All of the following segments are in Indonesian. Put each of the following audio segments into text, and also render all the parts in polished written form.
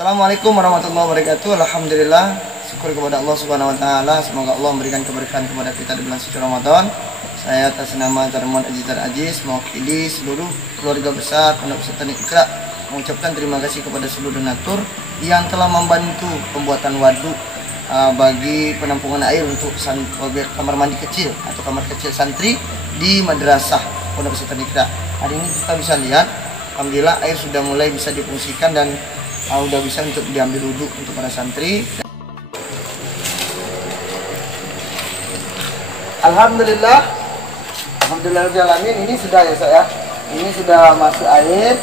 Assalamualaikum warahmatullahi wabarakatuh. Alhamdulillah, syukur kepada Allah Subhanahu wa taala. Semoga Allah memberikan keberkahan kepada kita di bulan suci Ramadan. Saya atas nama Darman Aziz mewakili seluruh keluarga besar Pondok Pesantren Iqra mengucapkan terima kasih kepada seluruh donatur yang telah membantu pembuatan waduk bagi penampungan air untuk kamar mandi kecil atau kamar kecil santri di madrasah Pondok Pesantren Iqra. Hari ini kita bisa lihat, alhamdulillah air sudah mulai bisa difungsikan dan sudah bisa untuk diambil wudhu untuk para santri. Alhamdulillah ini sudah ya saya. Ini sudah masuk air.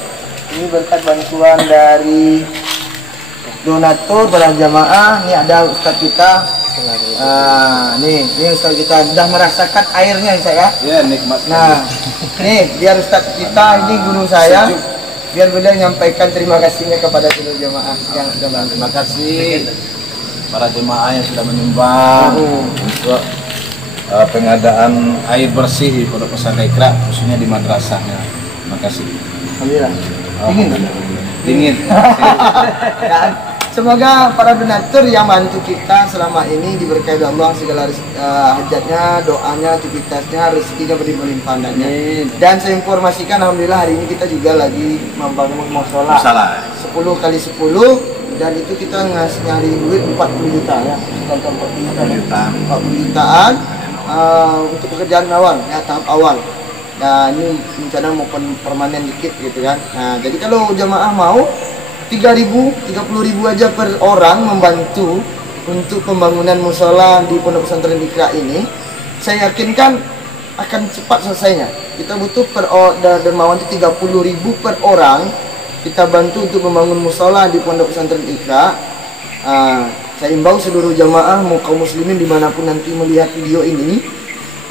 Ini berkat bantuan dari donatur para jamaah. Ini ada ustadz kita. Ini ustadz kita sudah merasakan airnya ya saya. Ya, nikmat. Nah, nih biar ustadz kita, ini guru saya. Biar beliau menyampaikan terima kasihnya kepada seluruh jemaah yang sudah bantu. Terima kasih para jemaah yang sudah menyumbang untuk pengadaan air bersih di Pondok Pesantren Iqra, khususnya di madrasahnya. Terima kasih. Alhamdulillah. Dingin. Semoga para donatur yang bantu kita selama ini diberkahi Allah segala hajatnya, doanya, aktivitasnya, rezekinya berlimpah dandanya. Dan saya informasikan, alhamdulillah hari ini kita juga lagi membangun musola 10 kali 10 dan itu kita nyari duit 40 juta ya. 40 jutaan untuk pekerjaan awal ya, tahap awal. Nah ini rencana mau permanen dikit gitu kan. Nah jadi kalau jamaah mau 30.000 aja per orang membantu untuk pembangunan musola di Pondok Pesantren Iqra ini, saya yakinkan akan cepat selesainya. Kita butuh dermawan 30.000 per orang kita bantu untuk membangun musola di Pondok Pesantren Iqra. Saya imbau seluruh jamaah kaum muslimin dimanapun nanti melihat video ini,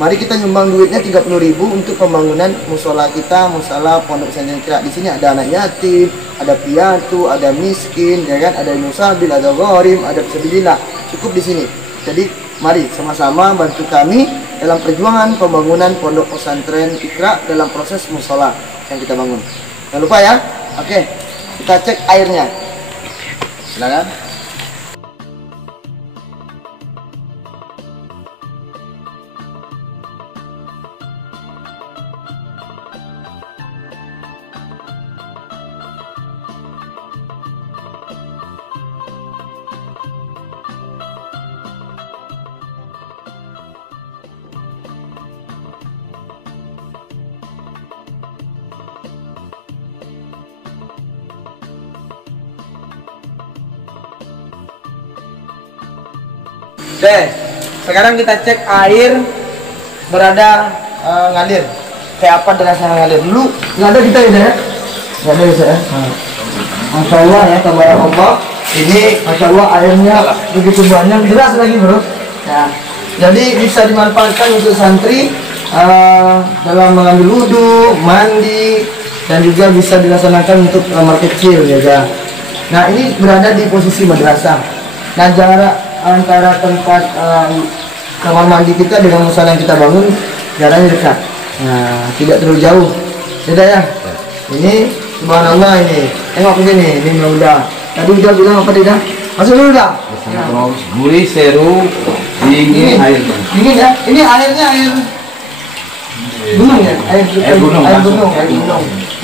mari kita nyumbang duitnya 30.000 untuk pembangunan musola kita, musola Pondok Pesantren Iqra. Di sini ada anak yatim, ada piatu, ada miskin, ya kan, ada musabil, ada gharim, ada fisabilillah. Cukup di sini. Jadi mari sama-sama bantu kami dalam perjuangan pembangunan Pondok Pesantren Iqra dalam proses musola yang kita bangun. Jangan lupa ya. Oke, kita cek airnya. Silakan. Oke, sekarang kita cek air berada ngalir. Kayak apa rasanya ngalir? Dulu nggak ada kita ya, nggak ada ya. Masya Allah ya, tabarak Allah. Ini Masya Allah airnya begitu banyak, deras lagi bro. Ya, jadi bisa dimanfaatkan untuk santri dalam mengambil wudhu, mandi, dan juga bisa dilaksanakan untuk kamar kecil ya. Nah ini berada di posisi madrasah. Nah jarak antara tempat kamar mandi kita dengan musola yang kita bangun jaraknya dekat. Nah, tidak terlalu jauh. Sudah ya. Ini subhanallah ini. Tengok begini, ini udah. Tadi udah bilang apa tidak? Masuk dulu dah. Terus gurih, seru, dingin airnya. Dingin ya. Ini airnya air gunung ya. Air gunung.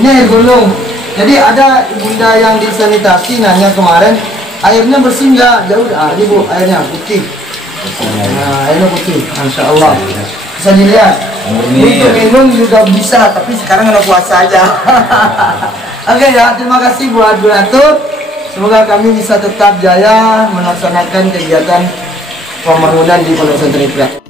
Ini air gunung. Jadi ada bunda yang disanitasi nanya kemarin, airnya bersih nggak? Jauh. Ini bu, airnya putih. Nah, airnya putih, Masya Allah. Bisa dilihat. Untuk minum juga bisa, tapi sekarang ada puasa aja. Oke ya, terima kasih buat donatur. Semoga kami bisa tetap jaya melaksanakan kegiatan pembangunan di Pondok Pesantren Iqra.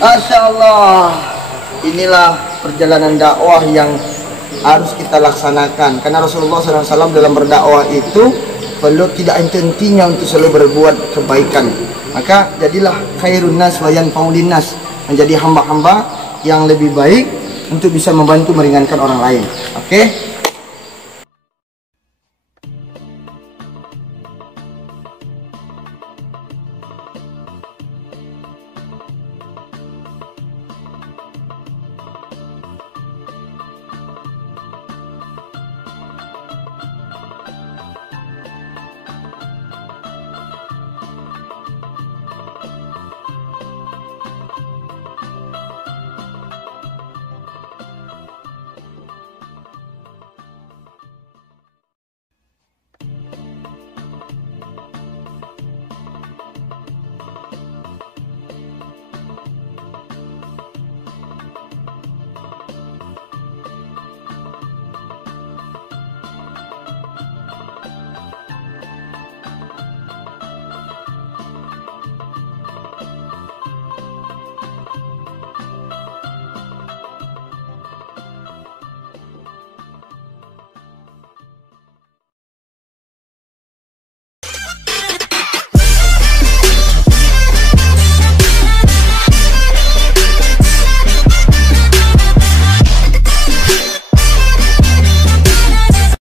Masya Allah, inilah perjalanan dakwah yang harus kita laksanakan. Karena Rasulullah SAW dalam berdakwah itu perlu tidak henti-hentinya untuk selalu berbuat kebaikan. Maka jadilah khairun nas wa yanfa'un nas, menjadi hamba-hamba yang lebih baik untuk bisa membantu meringankan orang lain. Oke?